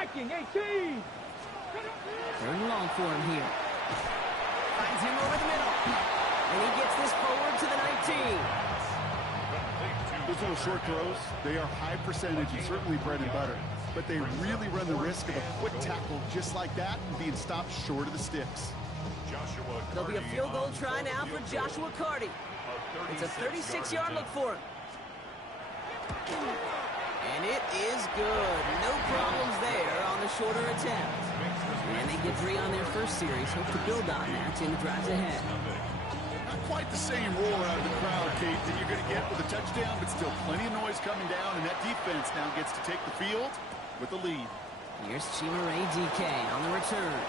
Viking 18. Third and long for him here. Finds him over the middle. And he gets this forward to the 19. Those little short throws, they are high percentage and certainly bread and butter. But they really run the risk of a quick tackle just like that and being stopped short of the sticks. There'll be a field goal try now for Joshua Carty. It's a 36-yard look for him. And it is good. No problems there on the shorter attempt. And they get 3 on their first series. Hope to build on that in the drives ahead. Not quite the same roar out of the crowd, Kate, that you're going to get with a touchdown, but still plenty of noise coming down, and that defense now gets to take the field with the lead. Here's Chimaray DK on the return.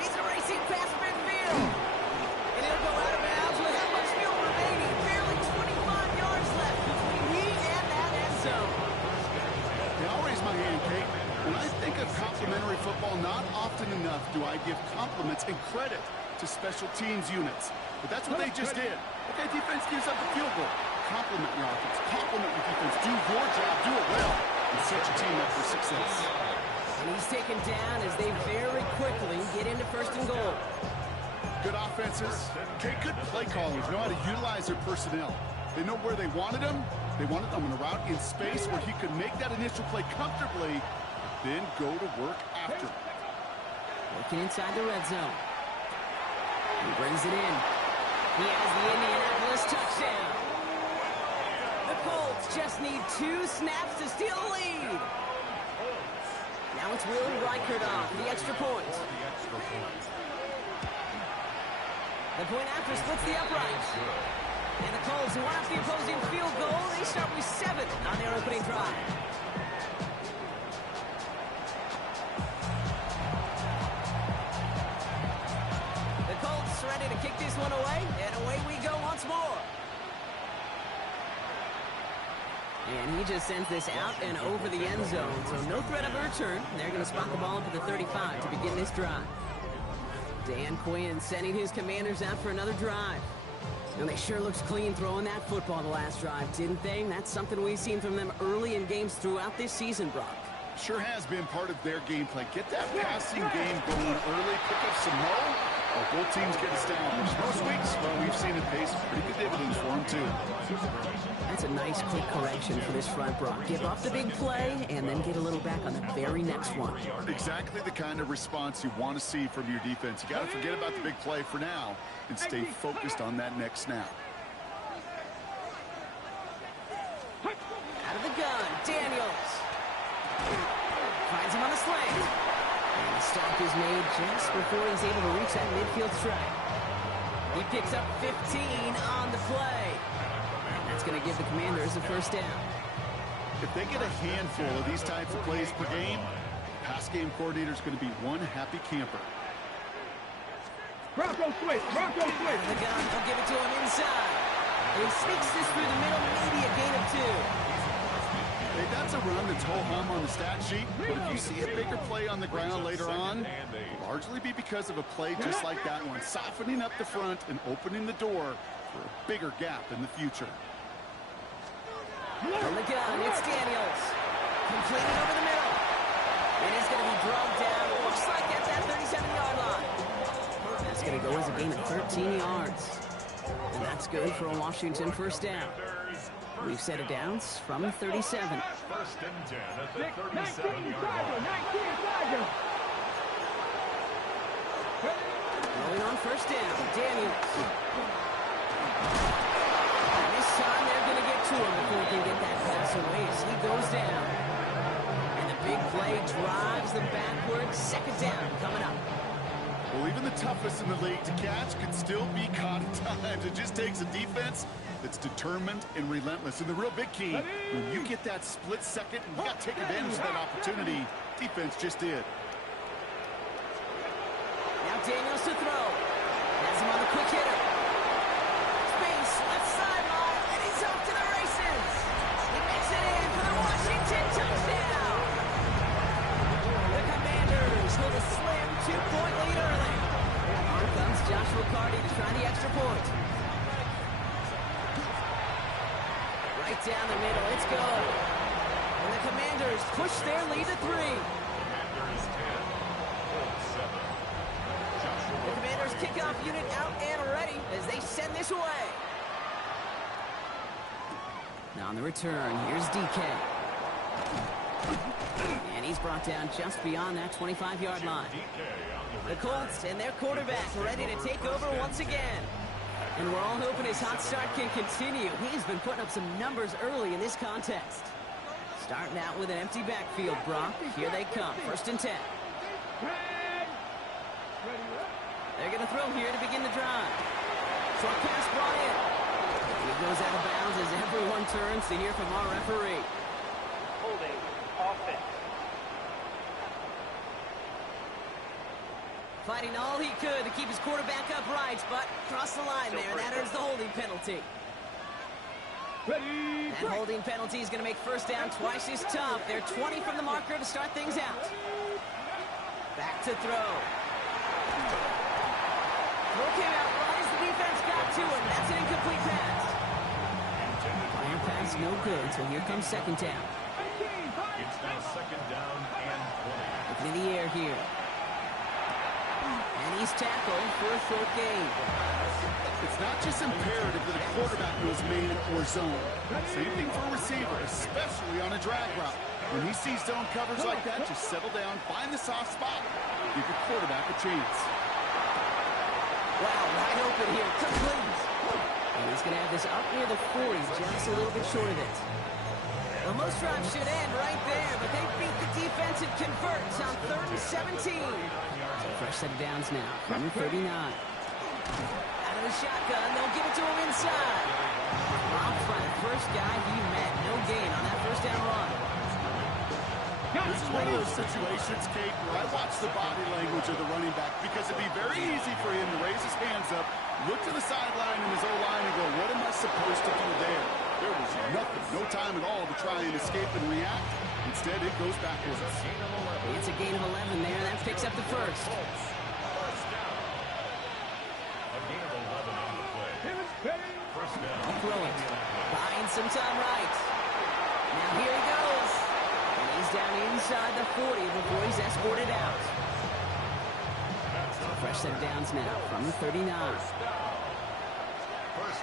He's racing past midfield. And he'll go out of bounds without much field remaining. Barely 25 yards left between he and that end zone. Now I'll raise my hand, Kate. When I think of complimentary football, not often enough do I give compliments and credit to special teams units. But that's what they just did. Okay, defense gives up a field goal. Compliment your offense. Compliment your defense. Do your job. Do it well. And set your team up for success. And he's taken down as they very quickly get into first and goal. Good offenses. Okay, good play callers know how to utilize their personnel. They know where they wanted him. They wanted him in a route in space where he could make that initial play comfortably, then go to work after. Working inside the red zone. He brings it in. He has the Indianapolis touchdown. The Colts just need 2 snaps to steal the lead. Now it's Will Reichert on for the extra point. The point after splits the upright. And the Colts, who want off the opposing field goal, they start with 7 on their opening drive. Ready to kick this one away, and away we go once more. And he just sends this out and over the end zone, so no threat of a return. They're going to spot the ball up at the 35 to begin this drive. Dan Quinn sending his Commanders out for another drive. And they sure looked clean throwing that football the last drive, didn't they? That's something we've seen from them early in games throughout this season, Brock. Sure has been part of their gameplay. Get that passing game going early, pick up some more. Well, both teams get established. Most weeks, well, we've seen it pay some pretty good dividends for them, too. That's a nice quick correction for this front, Brock. Give up the big play and then get a little back on the very next one. Exactly the kind of response you want to see from your defense. You got to forget about the big play for now and stay focused on that next snap. Out of the gun, Daniels. Finds him on the slant. And the stop is made just before he's able to reach that midfield strike. He picks up 15 on the play. And that's going to give the Commanders a first down. If they get a handful of these types of plays per game, pass game coordinator is going to be one happy camper. Bronco switch. Bronco switch. The gun, they'll give it to him inside. And he sneaks this through the middle, maybe a gain of 2. Hey, that's a run that's ho-hum on the stat sheet, but if you see a bigger play on the ground later on, it'll largely be because of a play just like that one, softening up the front and opening the door for a bigger gap in the future. From the gun, it's Daniels. Completed over the middle. And he's going to be brought down, looks like at that 37-yard line. That's going to go as a gain of 13 yards. And that's good for a Washington first down. We've set it down from 37. First and 10 at the 37-yard line. 19 Tiger. Rolling on first down, Daniels. And this time they're going to get to him before he can get that pass away as he goes down. And the big play drives them backwards. Second down coming up. Well, even the toughest in the league to catch could still be caught at times. It just takes a defense that's determined and relentless. And the real big key, when you get that split second, and you got to take advantage of that opportunity. Defense just did. Now Daniels to throw. Has him on the quick hitter. Space, left sideline, and he's off to the races. He makes it in for the Washington touchdown. The Commanders hold a slim 2-point lead early. On comes Joshua Carty to try the extra point. Right down the middle, it's good. And the Commanders push their lead to 3. Commanders 10, Colts 7. The Commanders kickoff unit out and ready as they send this away. Now on the return, here's DK. And he's brought down just beyond that 25-yard line. The Colts and their quarterback ready to take over once again. And we're all hoping his hot start can continue. He's been putting up some numbers early in this contest. Starting out with an empty backfield, Brock. Here they come. 1st and 10. They're going to throw here to begin the drive. Short pass brought in. He goes out of bounds as everyone turns to hear from our referee. Holding offense. Fighting all he could to keep his quarterback upright, but crossed the line there, and that earns the holding penalty. That holding penalty is going to make 1st down twice as tough. They're 20 from the marker to start things out. Back to throw. Throw came out right as the defense got to him. That's an incomplete pass. Fire pass no good, so here comes 2nd down. It's now 2nd down and 20. Looking in the air here. And he's tackled for a short gain. It's not just imperative that a quarterback knows man or zone. Same thing for a receiver, especially on a drag route. When he sees zone coverage like that, just settle down, find the soft spot, give your quarterback a chance. Wow, wide open here. Complete. And he's going to have this up near the 40, just a little bit short of it. Well, most drives should end right there, but they beat the defense and converts on 3rd and 17. So fresh set of downs now from the 39. Out of the shotgun, they'll give it to him inside. Robbed by the first guy he met. No gain on that 1st down run. This is one of those situations, Kate, where I watch the body language of the running back because it'd be very easy for him to raise his hands up, look to the sideline in his O-line and go, what am I supposed to do there? There was nothing, no time at all to try and escape and react. Instead, it goes backwards. It's a gain of 11 there. That picks up the 1st. First down. A gain of 11 on the play. First down. Throw it. Buying some time right. Now here he goes. And he's down inside the 40 before he's escorted out. Fresh set of downs now from the 39. First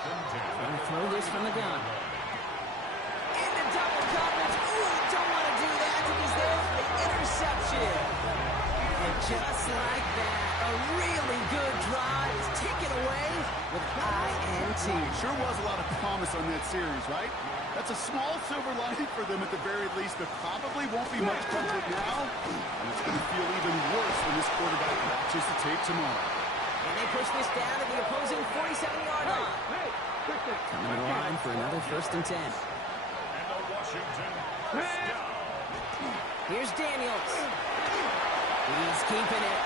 and 10. Trying to throw this from the gun. Into double coverage. Ooh, don't want to do that. He's there for the interception. And just like that, a really good drive is taken away with INT. Sure was a lot of promise on that series, right? That's a small silver lining for them at the very least, but probably won't be much comfort now. And it's going to feel even worse when this quarterback watches the tape tomorrow. And they push this down to the opposing 47-yard line. Coming to the line for another 1st and 10. And the Washington first down. Here's Daniels. He's keeping it.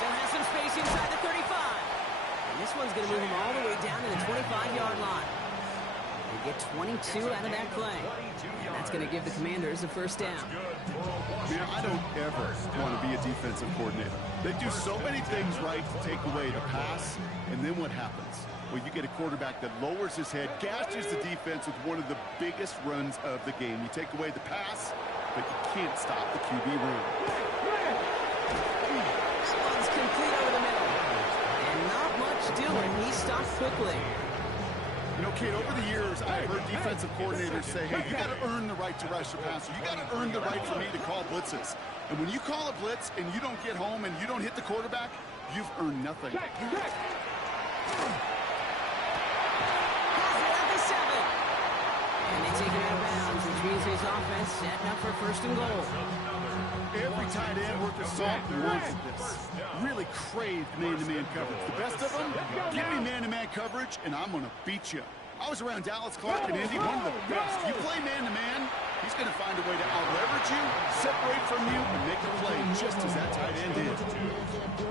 Still has some space inside the 35. And this one's going to move him all the way down to the 25-yard line. They get 22 out of that play. And that's going to give the Commanders a 1st down. Man, I don't ever want to be a defensive coordinator. They do so many things right to take away the pass, and then what happens? Well, you get a quarterback that lowers his head, gashes the defense with one of the biggest runs of the game. You take away the pass, but you can't stop the QB run. That one's complete over the middle. And not much doing. He stopped quickly. You know, Kate, over the years, I've heard defensive coordinators say, hey, you got to earn the right to rush your passer. You got to earn the right for me to call blitzes. And when you call a blitz and you don't get home and you don't hit the quarterback, you've earned nothing. Has it at the 7. And they take it out of bounds, which means his offense setting up for 1st and goal. Every tight end worth of salt wanted this. Really craved man-to-man coverage. The best of them, give me man-to-man coverage, and I'm going to beat you. I was around Dallas Clark and Indy, one of the best. You play man-to-man, he's going to find a way to out-leverage you, separate from you, and make a play, just as that tight end did.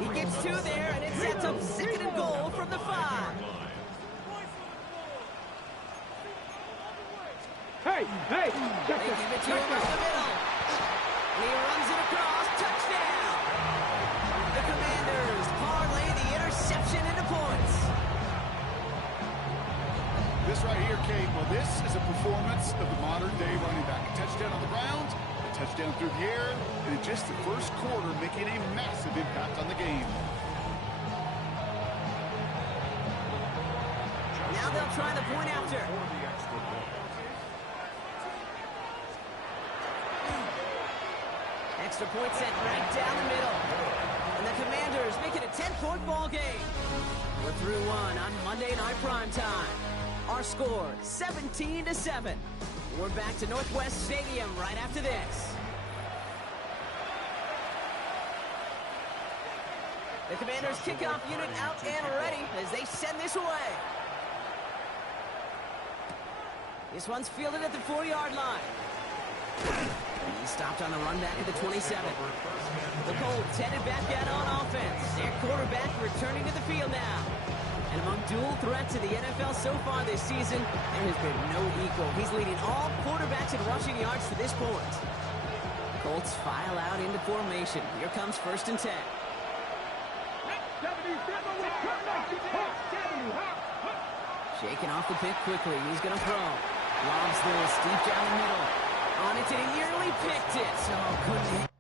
He gets 2 there, and it sets up 2nd and goal from the 5. Hey, They give it to him over the middle. And he runs it across. Touchdown! The Commanders parlay the interception into points. this right here, Kate, well, this is a performance of the modern-day running back. A touchdown on the ground, a touchdown through the air, and in just the first quarter, making a massive impact on the game. Now they'll try the point after. Extra point set right down the middle. And the Commanders make it a 10-point ball game. We're through one on Monday Night Primetime. Our score, 17-7. We're back to Northwest Stadium right after this. The Commanders kickoff unit out and ready as they send this away. This one's fielded at the 4-yard line. He stopped on the run back at the 27. The Colts headed back out on offense. Their quarterback returning to the field now. And among dual threats in the NFL so far this season, there has been no equal. He's leading all quarterbacks in rushing yards to this point. Colts file out into formation. Here comes 1st and 10. Shaking off the pick quickly. He's going to throw. Lobs this deep down the middle. On it to the yearly picked it. Oh, couldn't hit.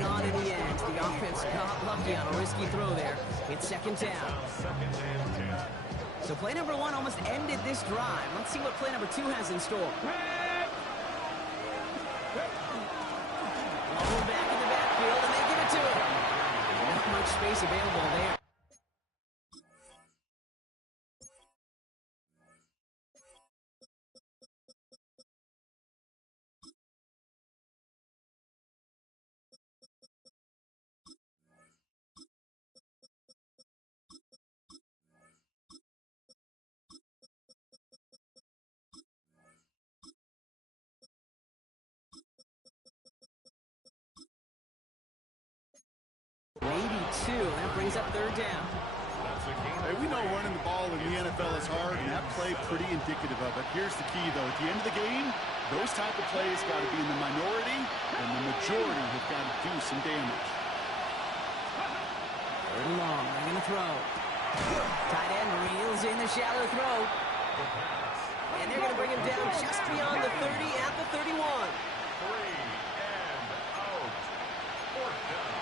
On in the end, the offense got lucky on a risky throw there. It's 2nd down. So play number 1 almost ended this drive. Let's see what play number 2 has in store. Roll back in the backfield, and they give it to him. Not much space available there. Maybe 2. That brings up 3rd down. Hey, we know running the ball in the NFL is hard, and that play pretty indicative of it. Here's the key, though. At the end of the game, those type of plays got to be in the minority, and the majority have got to do some damage. 3rd and long. They're going to throw. Tight end reels in the shallow throw. And they're going to bring him down just beyond the 30 at the 31. 3 and out. 4th down.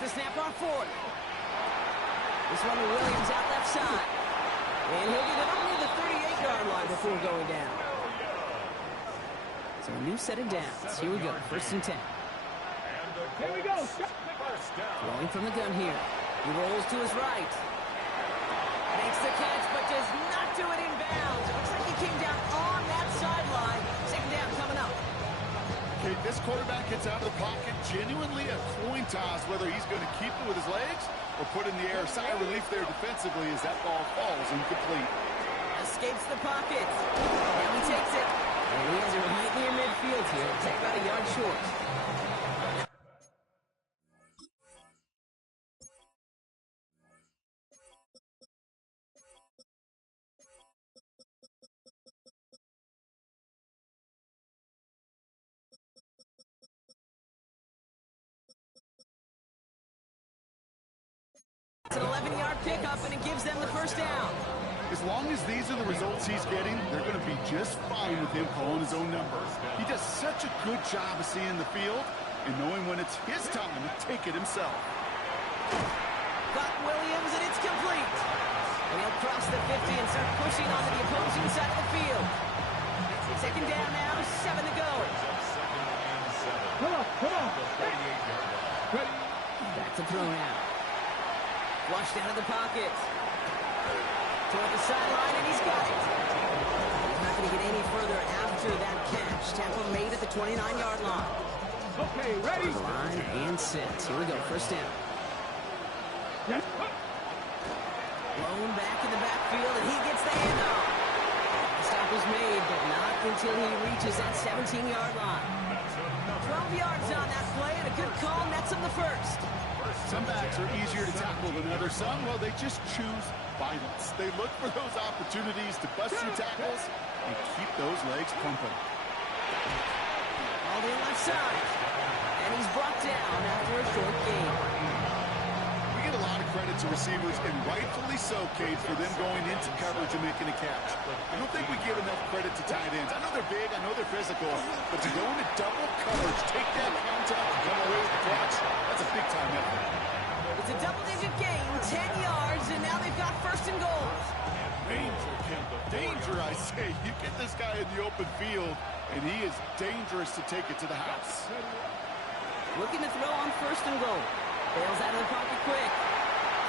the snap on fourth. This one to Williams out left side. And he'll get it only the 38-yard line before going down. So a new set of downs. Here we go, 1st and 10. Here we go. Throwing from the gun here. He rolls to his right. Makes the catch, but does not do it in bounds. It looks like he came down on that sideline. 2nd down coming up. Okay, this quarterback gets out of the pocket. Genuinely a coin toss whether he's going to keep it with his legs or put in the air. Sigh of relief there defensively as that ball falls incomplete. Escapes the pocket. Now he takes it. And he has it right near midfield here. Take about a yard short. It's an 11-yard pickup, and it gives them the 1st down. As long as these are the results he's getting, they're going to be just fine with him calling his own number. He does such a good job of seeing the field and knowing when it's his time to take it himself. Got Williams, and it's complete. And he'll cross the 50 and start pushing onto the opposing side of the field. 2nd down now, 7 to go. Come on. Ready. Back to throw now. Flushed out of the pocket. Toward the sideline, and he's got it. He's not going to get any further after that catch. Tampa made at the 29-yard line. Okay, ready. Line and set. Here we go, 1st down. Yes. Blown back in the backfield, and he gets the handoff. The stop was made, but not until he reaches that 17-yard line. 12 yards on that play, and a good call nets him the 1st. Some backs are easier to tackle than others. Some, well, they just choose violence. They look for those opportunities to bust through tackles and keep those legs pumping. All the left side. And he's brought down after a short gain. We get a lot of credit to receivers, and rightfully so, Cade, for them going into coverage and making a catch. I don't think we give enough credit to tight ends. I know they're big, I know they're physical, but to go into double coverage, take that contact, and come away with the catch, that's a big-time effort. It's a double-digit gain, 10 yards, and now they've got 1st and goal. Danger, Kemba. Danger, I say. You get this guy in the open field, and he is dangerous to take it to the house. Looking to throw on 1st and goal. Bails out of the pocket quick.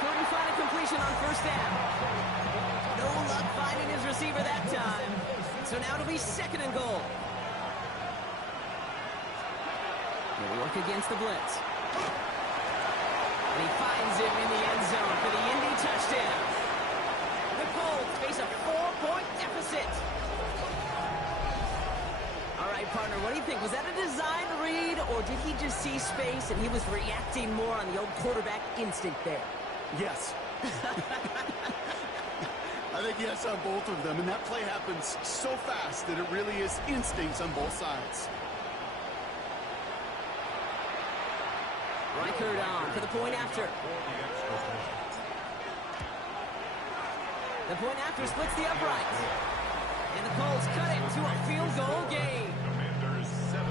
Couldn't find a completion on 1st down. No luck finding his receiver that time. So now it'll be 2nd and goal. He'll work against the blitz. And he finds him in the end zone for the Indy touchdown. The Colts face a 4-point deficit. All right, partner, what do you think? Was that a design read, or did he just see space and he was reacting more on the old quarterback instinct there? Yes. I think yes on both of them, and that play happens so fast that it really is instincts on both sides. Reichard on for the point after. The point after splits the upright. And the Colts cut it to a field goal game. Commanders 17,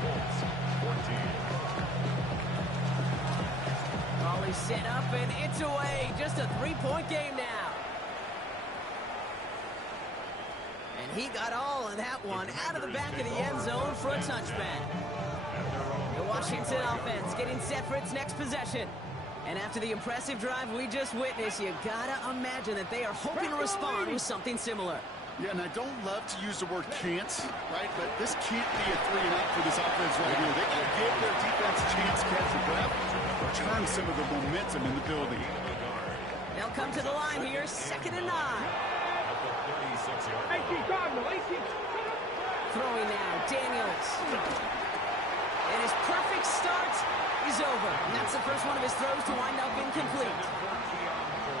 Colts 14. Ball is set up and it's away. Just a 3-point game now. And he got all of that one out of the back of the end zone for a touchback. The Washington offense getting set for its next possession. And after the impressive drive we just witnessed, you gotta imagine that they are hoping to respond with something similar. Yeah, and I don't love to use the word can't, right? But this can't be a 3-and-out for this offense right here. They gotta give their defense a chance to catch the breath or turn some of the momentum in the building. They'll come to the line here, 2nd and 9. Throwing now, Daniels. And his perfect start is over. And that's the first one of his throws to wind up incomplete.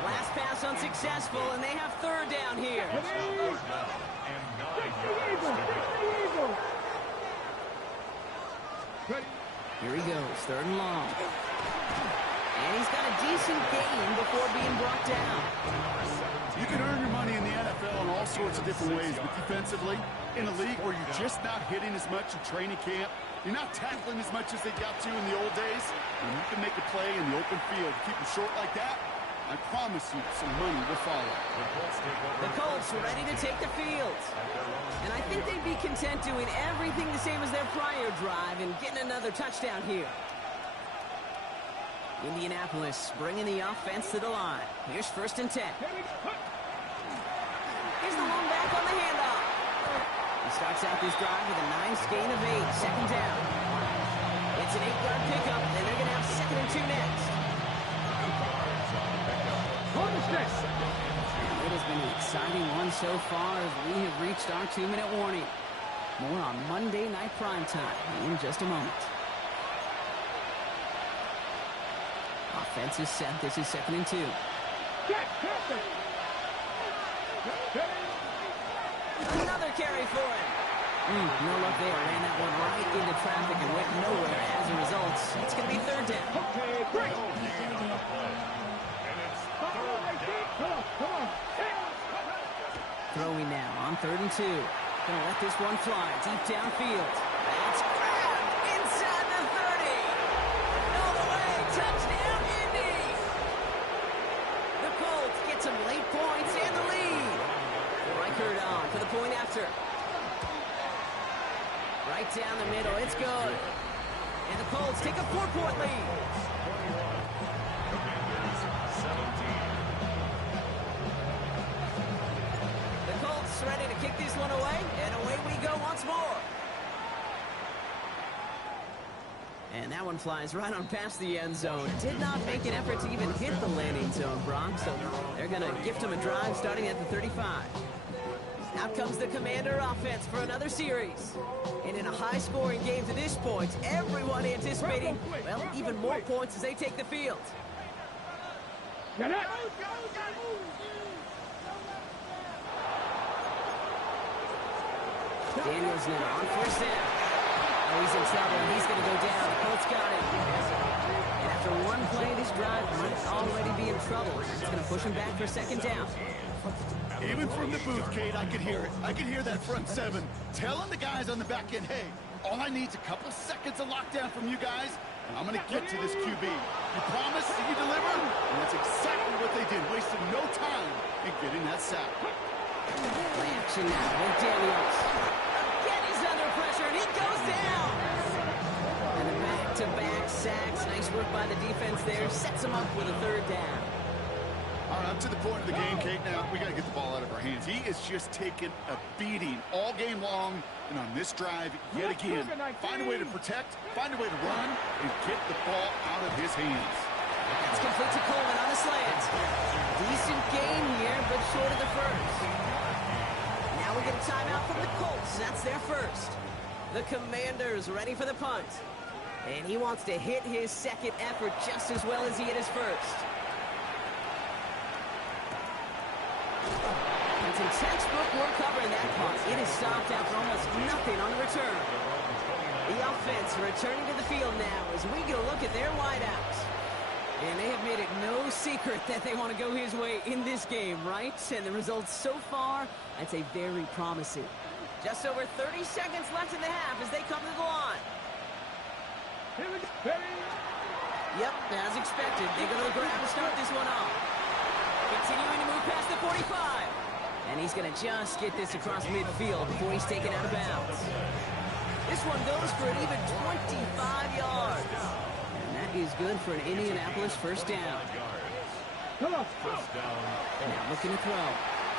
Last pass unsuccessful, and they have 3rd down here. Here he goes, 3rd and long. And he's got a decent gain before being brought down. You can earn your money in the NFL in all sorts of different ways, but defensively, in a league where you're just not hitting as much in training camp, You're not tackling as much as they got to in the old days. When you can make a play in the open field, keep them short like that, I promise you some money will follow. The Colts ready to take the field. And I think they'd be content doing everything the same as their prior drive and getting another touchdown here. Indianapolis bringing the offense to the line. Here's 1st and 10. Here's the one back on the handoff. He starts out this drive with a nice gain of 8. 2nd down. It's an 8-yard pickup, and they're going to have 2nd and 2 next. It has been an exciting one so far as we have reached our 2-minute warning. More on Monday Night Primetime in just a moment. Offense is set. This is 2nd and 2. Another carry for him. No luck there. Ran that one right into traffic and went nowhere as a result. It's going to be 3rd down. Okay, break. Throwing now on 3rd and 2. Gonna let this one fly deep downfield. That's grabbed inside the 30. All the way. Touchdown, Indy. The Colts get some late points and the lead. Reichert on for the point after. Right down the middle. It's good. And the Colts take a 4-point lead. Ready to kick this one away, and away we go once more. And that one flies right on past the end zone. Did not make an effort to even hit the landing zone, Brock, so they're going to gift him a drive starting at the 35. Out comes the Commander offense for another series. And in a high-scoring game to this point, everyone anticipating, well, even more points as they take the field. Daniels now on 1st down. Oh, he's in trouble, and he's going to go down. The Colts got him. And after one play, this drive might already be in trouble. It's going to push him back for 2nd down. Even from the booth, Kate, I could hear it. I could hear that front 7 telling the guys on the back end, hey, all I need is a couple seconds of lockdown from you guys, and I'm going to get to this QB. You promise that you deliver? And that's exactly what they did, wasted no time in getting that sack. Play action now with Daniels. Again, he's under pressure, and he goes down. And a back-to-back sacks. Nice work by the defense there. Sets him up with a 3rd down. All right, up to the point of the game, Kate. Now, we got to get the ball out of our hands. He is just taking a beating all game long. And on this drive, yet again, find a way to protect, find a way to run, and get the ball out of his hands. That's complete to Coleman on the slant. Decent gain here, but short of the 1st. Now we get a timeout from the Colts. That's their 1st. The Commanders ready for the punt. And he wants to hit his 2nd effort just as well as he hit his 1st. And some textbook work covering that punt. It is stopped after almost nothing on the return. The offense returning to the field now as we get a look at their wideouts. And they have made it no secret that they want to go his way in this game, right? And the results so far, I'd say very promising. Just over 30 seconds left in the half as they come to the line. Yep, as expected, they go to the ground to start this one off. Continuing to move past the 45. And he's going to just get this across midfield before he's taken out of bounds. This one goes for an even 25 yards. Is good for an Indianapolis 1st down. Now looking to throw.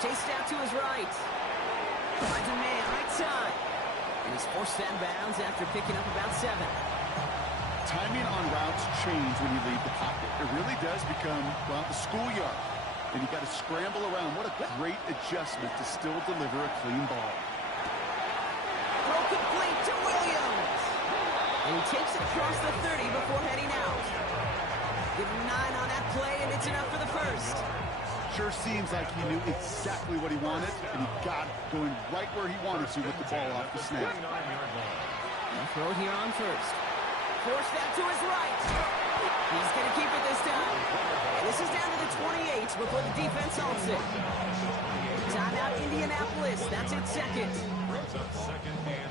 Chased out to his right. Finds a man right side. And he's forced out of bounds after picking up about 7. Timing on routes change when you leave the pocket. It really does become, well, the schoolyard. And you got to scramble around. What a great adjustment to still deliver a clean ball. Throw complete to Williams. And he takes it across the 30 before heading out. Give him 9 on that play, and it's enough for the 1st. Sure seems like he knew exactly what he wanted, and he got it going right where he wanted to with the ball off the snap. And throw it here on 1st. Forced out to his right. He's going to keep it this time. And This is down to the 28 before the defense halts it. Timeout Indianapolis. That's its second.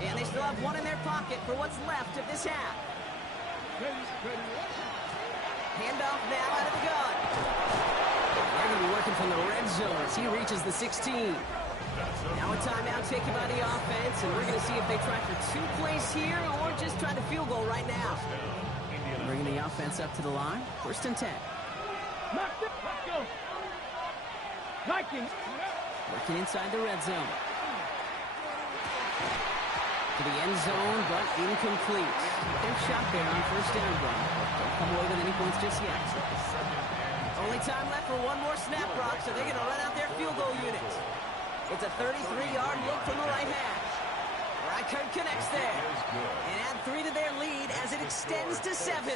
And they still have one in their pocket for what's left of this half. Handoff now out of the gun. They're going to be working from the red zone as he reaches the 16. Now a timeout taken by the offense, and we're going to see if they try for 2 plays here or just try the field goal right now. Bringing the offense up to the line. 1st and 10. Let's go. Vikings. Working inside the red zone. To the end zone, but incomplete. Good shot there on 1st down run. Don't come away with any points just yet. Only time left for one more snap, Brock, so they're going to run out their field goal unit. It's a 33-yard look from the right hash. Reichert connects there. And add 3 to their lead as it extends to 7.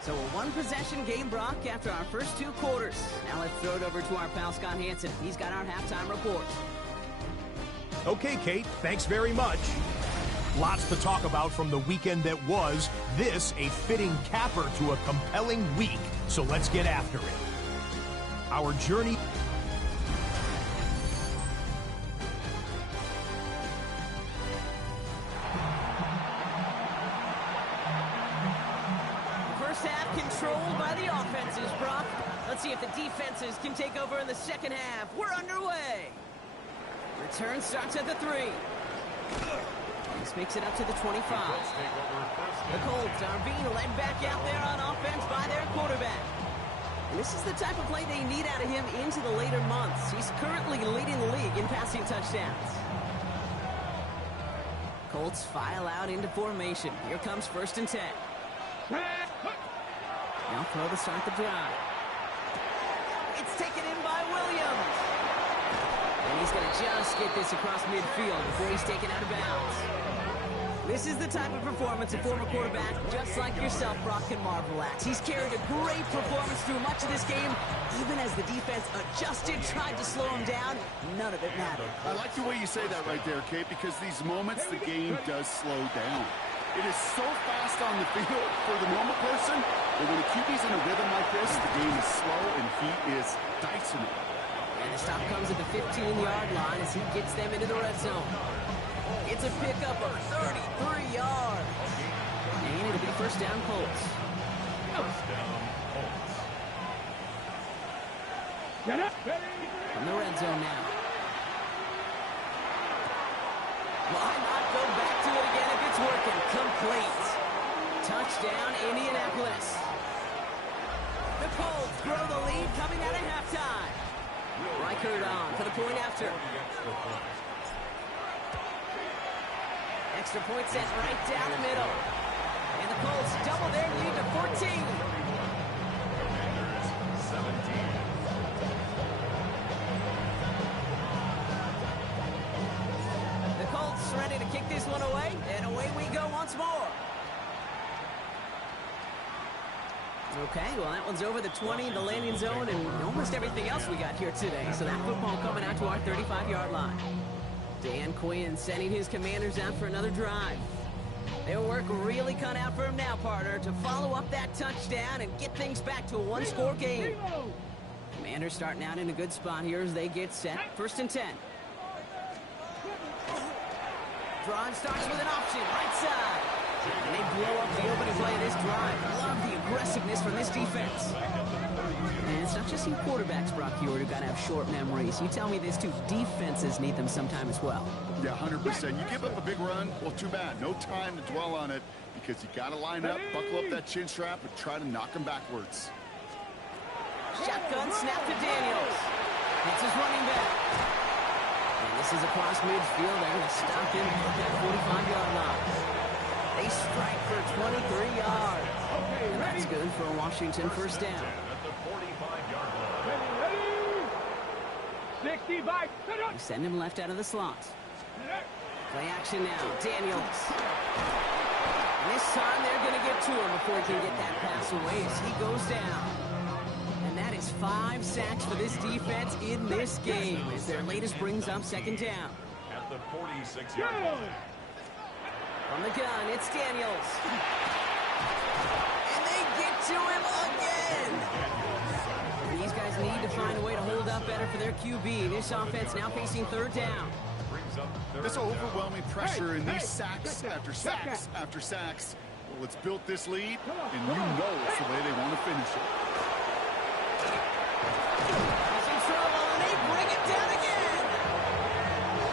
So a 1-possession game, Brock, after our first 2 quarters. Now let's throw it over to our pal Scott Hansen. He's got our halftime report. Okay, Kate, thanks very much. Lots to talk about from the weekend that was. This a fitting capper to a compelling week. So let's get after it. Our journey... First half controlled by the offenses, Brock. Let's see if the defenses can take over in the second half. We're underway. Return starts at the 3. This makes it up to the 25. The Colts are being led back out there on offense by their quarterback. And this is the type of play they need out of him into the later months. He's currently leading the league in passing touchdowns. Colts file out into formation. Here comes 1st and 10. Now throw to start the drive. It's taken in by Williams. And he's going to just get this across midfield before he's taken out of bounds. This is the type of performance a former quarterback just like yourself, Brock, can marvel at. He's carried a great performance through much of this game. Even as the defense adjusted, tried to slow him down, none of it mattered. I like the way you say that right there, Kate, because these moments the game does slow down. It is so fast on the field for the normal person, but when a QB's in a rhythm like this, the game is slow and he is dicing it. And the stop comes at the 15-yard line as he gets them into the red zone. It's a pickup of 33 yards. And it'll be 1st down Colts. From the red zone now. Why not go back to it again if it's working? Complete. Touchdown, Indianapolis. The Colts grow the lead coming out of halftime. Reichert on for the point after. Extra point set right down the middle. And the Colts double their lead to 14. The Colts ready to kick this one away, and away we go once more. Okay, well, that one's over the 20, the landing zone, and almost everything else we got here today. So that football coming out to our 35-yard line. Dan Quinn sending his Commanders out for another drive. Their work really cut out for him now, partner, to follow up that touchdown and get things back to a one-score game. Commanders starting out in a good spot here as they get set. 1st and 10. Drive starts with an option, right side. And they blow up the opening play of this drive. Love the aggressiveness from this defense. And it's not just you quarterbacks, Brock Hewitt, who got to have short memories. You tell me this too, defenses need them sometime as well. Yeah, 100%. You give up a big run, well, too bad. No time to dwell on it because you got to line up, buckle up that chin strap, and try to knock them backwards. Shotgun snap to Daniels. It's his running back. And this is across midfield. They're going to stop him at that 45-yard line. They strike for 23 yards. And that's good for a Washington 1st down. At the 45-yard line. 65. They send him left out of the slot. Play action now. Daniels. And this time they're going to get to him before he can get that pass away as he goes down. And that is 5 sacks for this defense in this game as their latest brings up 2nd down. At the 46-yard line. From the gun, it's Daniels. And they get to him again. find a way to hold up better for their QB. This offense now facing third down. This overwhelming pressure in these sacks after sacks after sacks. Well, it's built this lead, and you know it's the way they want to finish it. He's in trouble, and they bring it down again.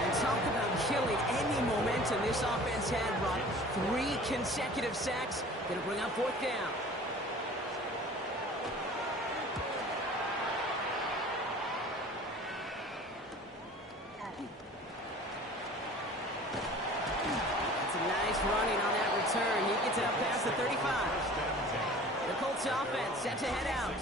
And talk about killing any momentum this offense had, Brock. 3 consecutive sacks. Going to bring up fourth down. Nice running on that return. He gets it up past the 35. The Colts offense set to head out.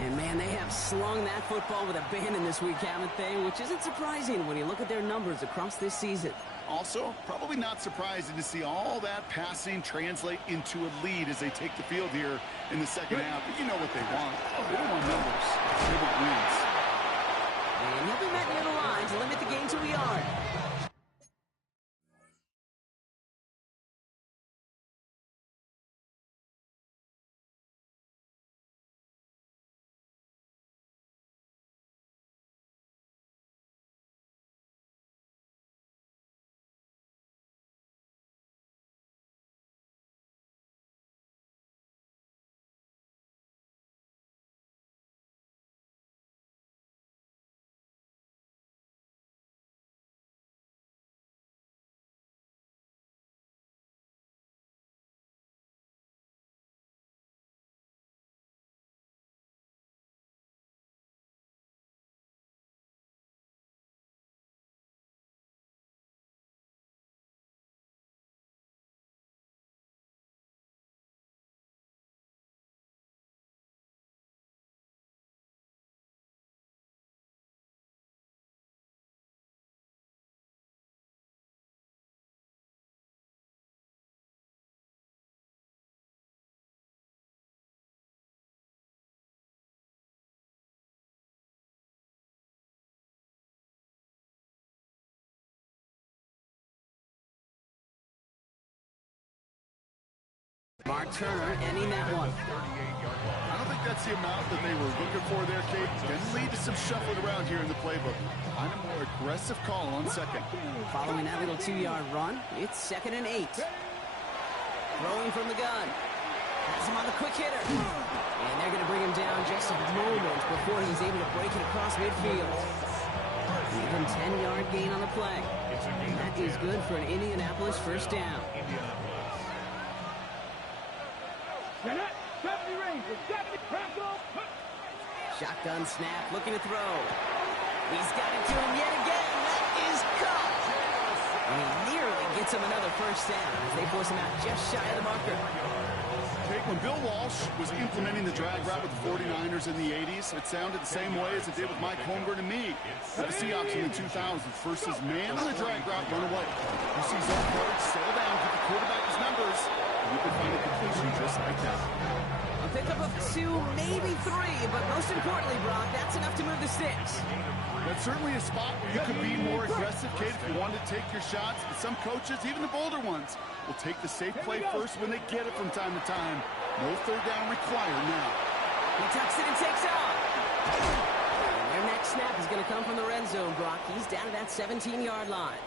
And, man, they have slung that football with abandon this week, haven't they? Which isn't surprising when you look at their numbers across this season. Also, probably not surprising to see all that passing translate into a lead as they take the field here in the second half. But you know what they want. They don't want numbers. They want wins. And he'll be met near the line to limit the gain to a yard. Mark Turner ending that one. I don't think that's the amount that they were looking for there, Kate. Can lead to some shuffling around here in the playbook. Find a more aggressive call on second. Following that little 2-yard run, it's 2nd and 8. Throwing from the gun. Has him on the quick hitter. And they're going to bring him down just a moment before he's able to break it across midfield. Even 10-yard gain on the play. That is good for an Indianapolis first down. Shotgun snap, looking to throw. He's got it to him yet again. That is caught. And he nearly gets him another first down as they force him out just shy of the marker. Kate, when Bill Walsh was implementing the drag route with the 49ers in the 80s, it sounded the same way as it did with Mike Holmgren and me at the Seahawks in the 2000s. First is man on the drag route, run away. You see zone coverage, settle down, give the quarterback his numbers, and you can find a completion just like that. A pickup of 2, maybe 3, but most importantly, Brock, that's enough to move the sticks. That's certainly a spot where you could be more aggressive, Kate, if you wanted to take your shots. But some coaches, even the bolder ones, will take the safe play first when they get it from time to time. No third down required now. He tucks it and takes off. And their next snap is going to come from the red zone, Brock. He's down to that 17-yard line.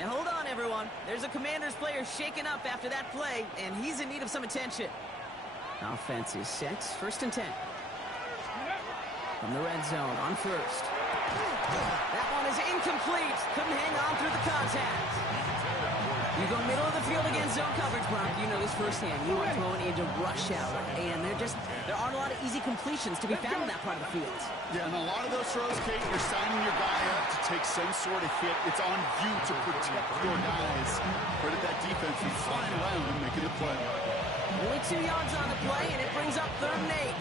And hold on, everyone. There's a Commanders player shaken up after that play, and he's in need of some attention. Offense is set. 1st and 10. From the red zone on first. That one is incomplete. Couldn't hang on through the contact. You go middle of the field against zone coverage, Brock. You know this firsthand. You are throwing into rush hour. And there aren't a lot of easy completions to be found in that part of the field. Yeah, and a lot of those throws, Kate, you're signing your guy up to take some sort of hit. It's on you to protect your guys. Credit that defense for flying around and making a play. Only 2 yards on the play, and it brings up 3rd and 8.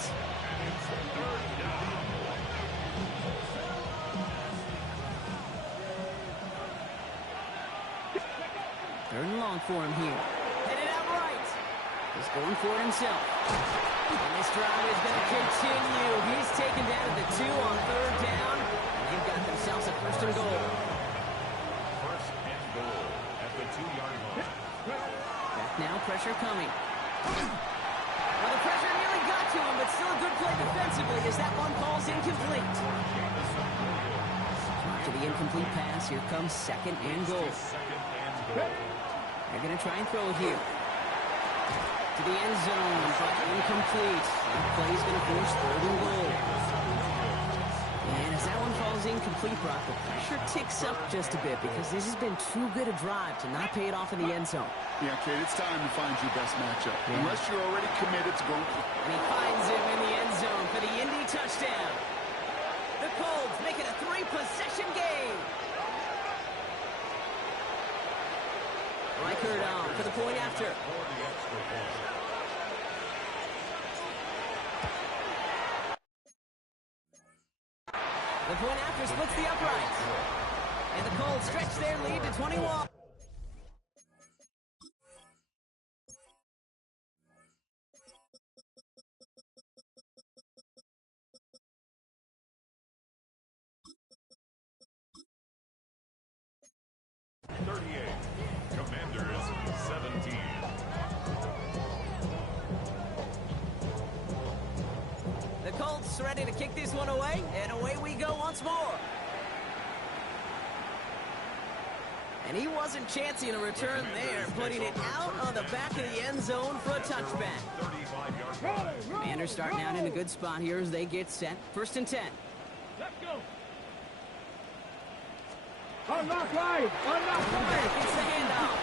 Third and long for him here. Headed out right. He's going for it himself. And this drive is going to continue. He's taken down at the 2 on 3rd down. And they've got themselves a 1st and goal. 1st and goal at the 2-yard line. Back now, pressure coming. Well, the pressure nearly got to him, but still a good play defensively as that one falls incomplete. To the incomplete pass, here comes second and goal. They're going to try and throw it here. To the end zone, but incomplete. That play's going to force third and goal. And as that one falls incomplete, Brock, the pressure ticks up just a bit because this has been too good a drive to not pay it off in the end zone. Yeah, Kate, it's time to find your best matchup. Yeah. Unless you're already committed to going. And he finds him in the end zone for the Indy touchdown. The Colts make it a 3-possession game. Reichert on for the point after. The point after splits the uprights. And the Colts stretch their lead to 21. Commanders 17. The Colts ready to kick this one away, and away we go once more. And he wasn't chancing a return there, putting it out on the back of the end zone for a touchback. Commanders starting out in a good spot here as they get set. 1st and 10. Let's go. Unlock right. Unlock right. Gets the handoff.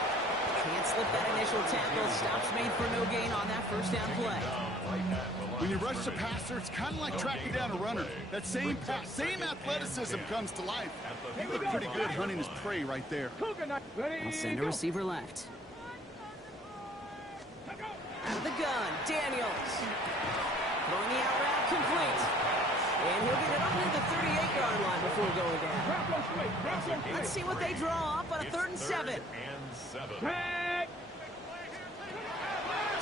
Can't slip that initial tackle. Stops made for no gain on that first down play. When you rush the passer, it's kind of like tracking down a runner. That same pass, same athleticism comes to life. He looked pretty good hunting his prey right there. They'll send a receiver left. Out of the gun, Daniels. Throwing the out route complete. And he'll get it up to the 38-yard line before going down. Let's see what they draw up on a 3rd and 7. To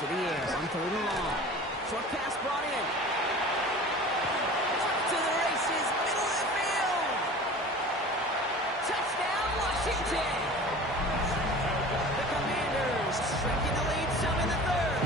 the air on 3rd and long. Short pass brought in. Off to the races, middle of the field. Touchdown, Washington. The Commanders shrinking the lead some in the 3rd.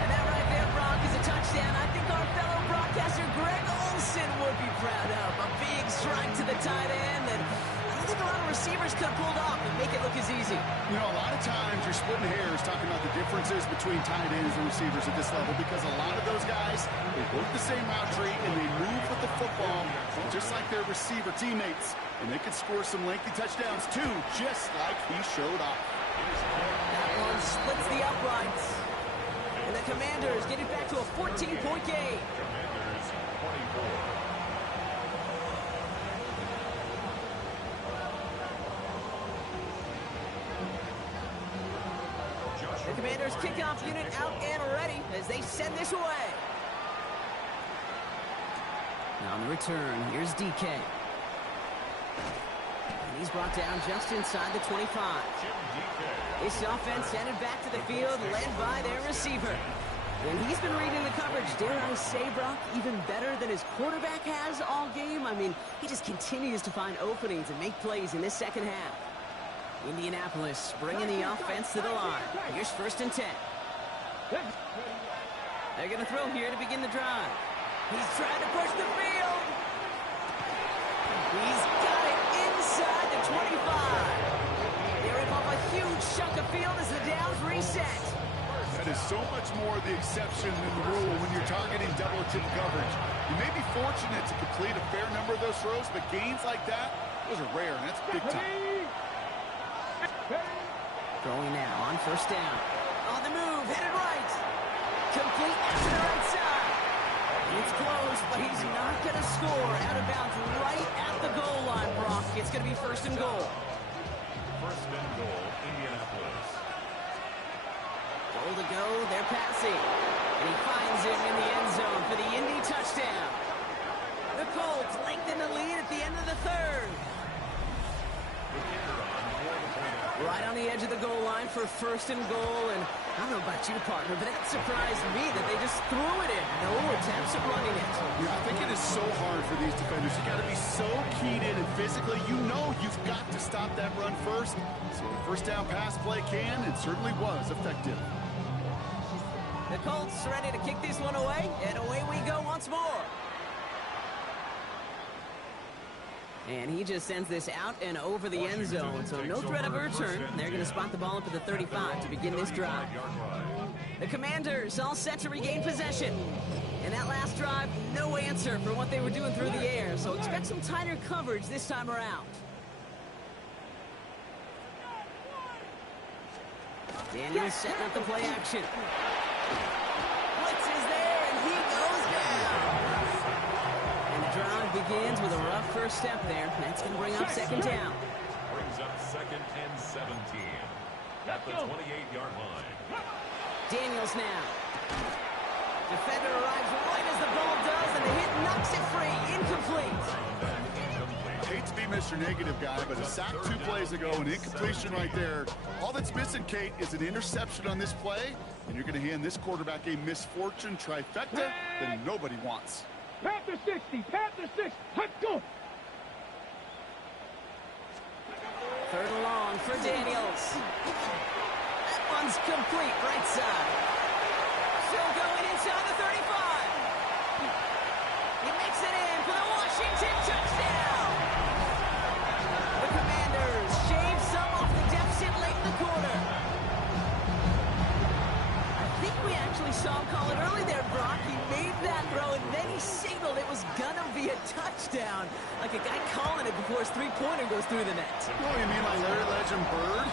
And that right there, Brock, is a touchdown. I think our fellow broadcaster Greg Olson would be proud of. A big strike to the tight end that I don't think a lot of receivers could have pulled off and make it look as easy. You know, a lot of times you're splitting hairs talking about the differences between tight ends and receivers at this level because a lot of those guys, they work the same route tree and they move with the football just like their receiver teammates. And they can score some lengthy touchdowns too, just like he showed off. That one splits the uprights. And the Commanders get it back to a 14-point game. Commanders 24. The Commanders kickoff unit out and ready as they send this away. Now on the return, here's DK. And he's brought down just inside the 25. This offense headed back to the field, led by their receiver. And he's been reading the coverage, dare I say, Brock, even better than his quarterback has all game. I mean, he just continues to find openings and make plays in this second half. Indianapolis bringing the offense to the line. Here's 1st and 10. They're going to throw here to begin the drive. He's trying to push the field. He's got it inside the 25. They rip off a huge chunk of field as the downs reset. That is so much more the exception than the rule when you're targeting double or triple coverage. You may be fortunate to complete a fair number of those throws, but gains like that, those are rare, and that's big time. Throwing now on 1st down. On the move, headed right. Complete to the right side. It's close, but he's not going to score. Out of bounds right at the goal line, Brock. It's going to be 1st and goal. 1st and goal, Indianapolis. Goal to go, they're passing. And he finds him in the end zone for the Indy touchdown. The Colts lengthen the lead at the end of the 3rd. Right on the edge of the goal line for 1st and goal, and I don't know about you, partner, but that surprised me that they just threw it in. No attempts at running it. Yeah, I think it is so hard for these defenders. You got to be so keyed in and physically, you know you've got to stop that run first. So the 1st down pass play can and certainly was effective. The Colts ready to kick this one away, and away we go once more. And he just sends this out and over the end zone, so no threat of a return. They're going to spot the ball up at the 35 to begin this drive. The Commanders all set to regain possession. And that last drive, no answer for what they were doing through the air, so expect some tighter coverage this time around. Daniels setting up the play action. Blitz is there, and he goes down. And the drive begins with a rough first step there. That's going to bring up second down. Brings up 2nd and 17 at the 28-yard line. Daniels now. Defender arrives right as the ball does, and the hit knocks it free. Incomplete. Hate to be Mr. Negative guy, but a sack 2 plays ago, an incompletion right there. All that's missing, Kate, is an interception on this play, and you're going to hand this quarterback a misfortune trifecta that nobody wants. Panther 60, Panther 6, let's go. Third and long for Daniels. That one's complete, right side. Still going inside the 35. He makes it in for the Washington touchdown. The Commanders shave some off the deficit late in the quarter. I think we actually saw him call it early there, Brock. He made that throw, and then he signaled it was going to be a touchdown. Like a guy calling it before his three-pointer goes through the net. Oh, you mean like Larry Legend Bird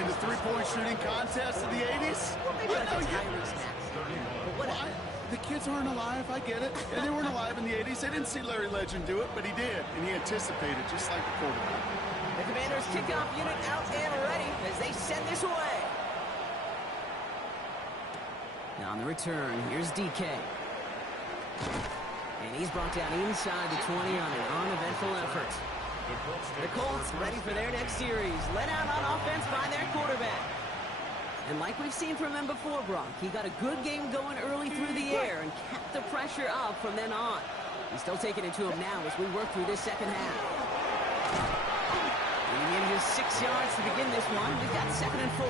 in the three-point shooting contest of the 80s? Well, maybe like a Tyrus next. But whatever. The kids aren't alive, I get it. And they weren't alive in the 80s. They didn't see Larry Legend do it, but he did. And he anticipated, just like the quarterback. The Commanders kickoff unit out and ready as they send this away. Now on the return, here's DK. And he's brought down inside the 20 on an uneventful effort. The Colts ready for their next series. Let out on offense by their quarterback. And like we've seen from him before, Brock, he got a good game going early through the air and kept the pressure up from then on. He's still taking it to him now as we work through this second half. Leading in just 6 yards to begin this one. We've got 2nd and 4.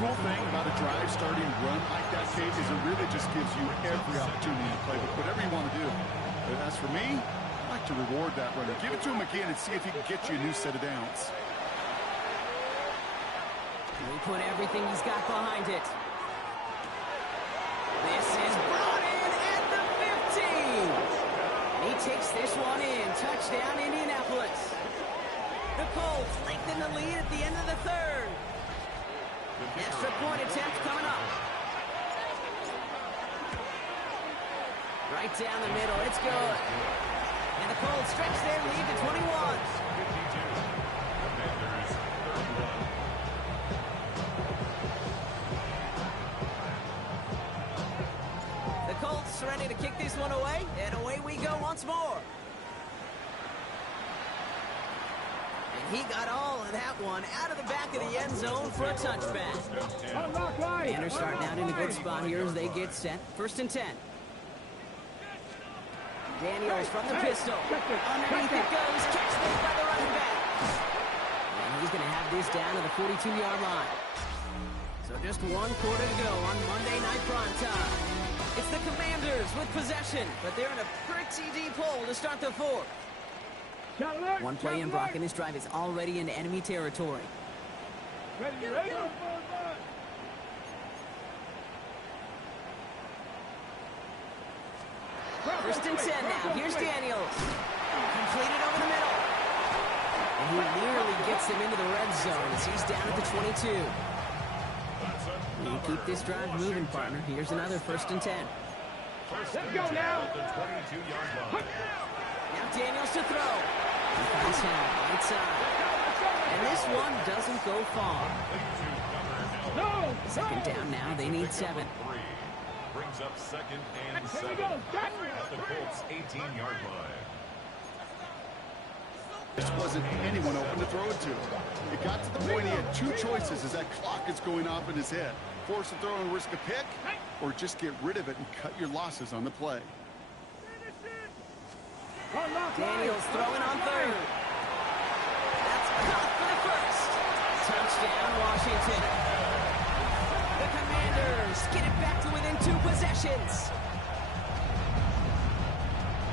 Cool thing about a drive starting run like that, Kate, is it really just gives you every opportunity to play with whatever you want to do. But as for me, I like to reward that runner. Give it to him again and see if he can get you a new set of downs. He'll put everything he's got behind it. This is brought in at the 15. He takes this one in. Touchdown, Indianapolis. The Colts lengthen the lead at the end of the third. Extra point attempt coming up. Right down the middle. It's good. And the Colts stretch their lead to 21. Ready to kick this one away, and away we go once more. And he got all of that one out of the back of the end zone for a touchback. Commanders starting out in a good spot here as they get set. 1st and 10. Daniels from the pistol. Underneath it goes. Catch made by the running back. And he's going to have this down to the 42-yard line. So just 1 quarter to go on Monday Night Primetime. It's the Commanders with possession, but they're in a pretty deep hole to start the 4th. One play in, Brock, and this drive is already into enemy territory. Ready. 1st and 10 now. Here's Daniels. Completed over the middle. And he nearly gets them into the red zone as he's down at the 22. You keep this drive moving, partner. Here's another 1st and 10. Let's go now. Now Daniels to throw. Nice hand, right side. And this one doesn't go far. No. 2nd down now. They need 7. Brings up 2nd and 7 at the Colts' 18-yard line. There wasn't anyone open to throw it to. It got to the point he had 2 choices as that clock is going off in his head. Force a throw and risk a pick, or just get rid of it and cut your losses on the play. Daniels throwing on 3rd. That's caught for the 1st. Touchdown, Washington. The Commanders Commanders get it back to within 2 possessions.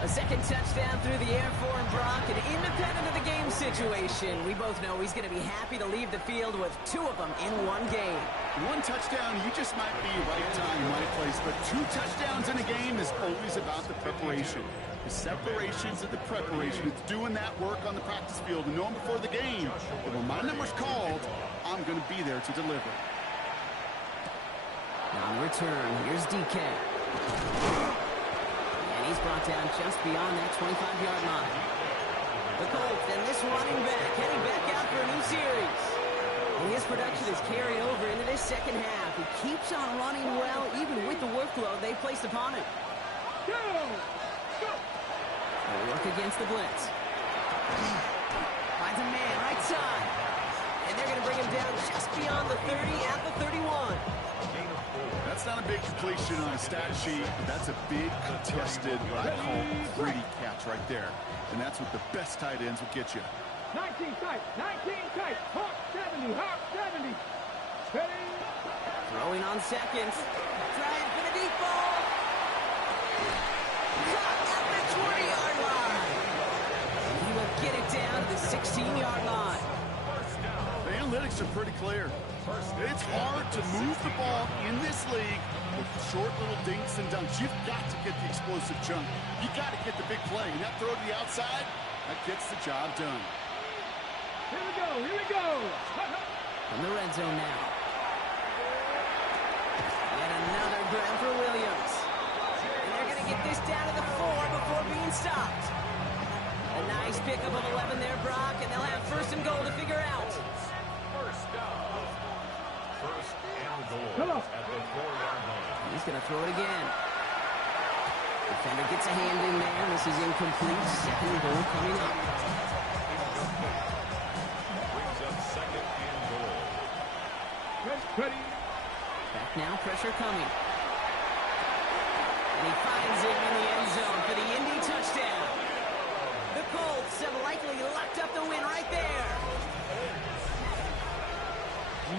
A second touchdown through the air for him, Brock, and independent of the game situation, we both know he's going to be happy to leave the field with 2 of them in one game. 1 touchdown, you just might be right time, right place, but 2 touchdowns in a game is always about the preparation. The separations and the preparation. It's doing that work on the practice field and knowing before the game that when my number's called, I'm going to be there to deliver. On return, here's DK. And he's brought down just beyond that 25-yard line. The Colts and this running back heading back out for a new series. And his production is carried over into this second half. He keeps on running well, even with the workload they placed upon him. Go! Go! They'll work against the blitz. Finds a man right side. And they're going to bring him down just beyond the 30 at the 31. That's not a big completion on a stat sheet, but that's a big contested, what I call gritty catch right there. And that's what the best tight ends will get you. 19 tight, 19 tight. Hawk 70, Hawk 70. Ready? Throwing on seconds. Trying for the deep ball. Caught at the 20-yard line. He will get it down to the 16-yard line. The analytics are pretty clear. It's hard to move the ball in this league with short little dinks and dunks. You've got to get the explosive jump. You got to get the big play. And that throw to the outside, that gets the job done. Here we go, here we go. From the red zone now. Yet another grab for Williams. And they're going to get this down to the 4 before being stopped. A nice pickup of 11 there, Brock, and they'll have first and goal to figure out. First down. First and goal Come on. at the 4-yard line. He's going to throw it again. Defender gets a hand in there. This is incomplete. Second and goal coming up. Brings up second and goal. Ready? Back now, pressure coming. And he finds it in the end zone for the Indy touchdown. The Colts have likely locked up the win right there.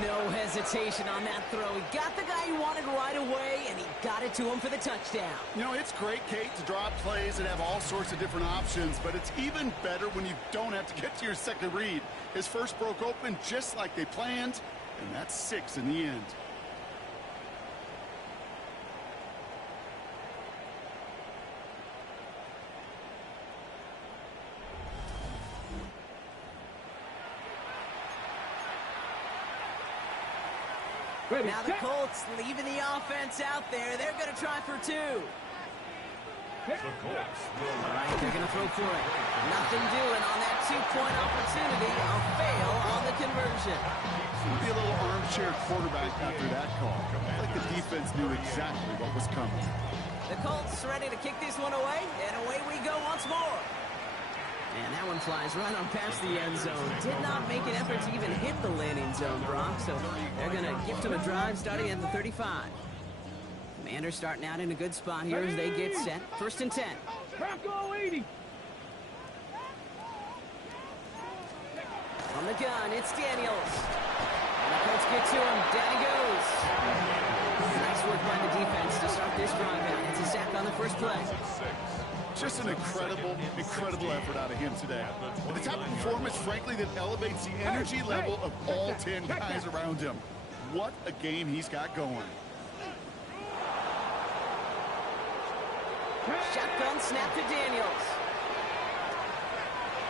No hesitation on that throw. He got the guy he wanted right away, and he got it to him for the touchdown. You know, it's great, Kate, to draw plays and have all sorts of different options, but it's even better when you don't have to get to your second read. His first broke open just like they planned, and that's 6 in the end. Ready, Now the set. Colts leaving the offense out there. They're going to try for 2. The Colts will All right, they're going to throw for it. Nothing doing on that 2-point opportunity. A fail on the conversion. It'll be a little armchair quarterback after that call. Like the defense knew exactly what was coming. The Colts ready to kick this one away, and away we go once more. And that one flies right on past the end zone. Did not make an effort to even hit the landing zone, Brock, so they're going to gift him a drive starting at the 35. Commanders starting out in a good spot here as they get set. First and 10. Bronco 80. On the gun, it's Daniels. And the Colts get to him. Down he goes. Nice work by the defense to start this drive out. It's a sack on the first play. Just an incredible effort out of him today. And the type of performance, frankly, that elevates the energy level of all 10 guys around him. What a game he's got going. Shotgun snap to Daniels.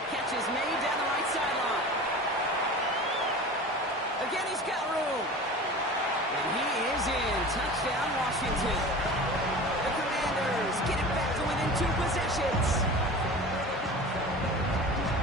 Catch is made down the right sideline. Again, he's got room. And he is in. Touchdown, Washington. The Commanders get it back to within 2 possessions.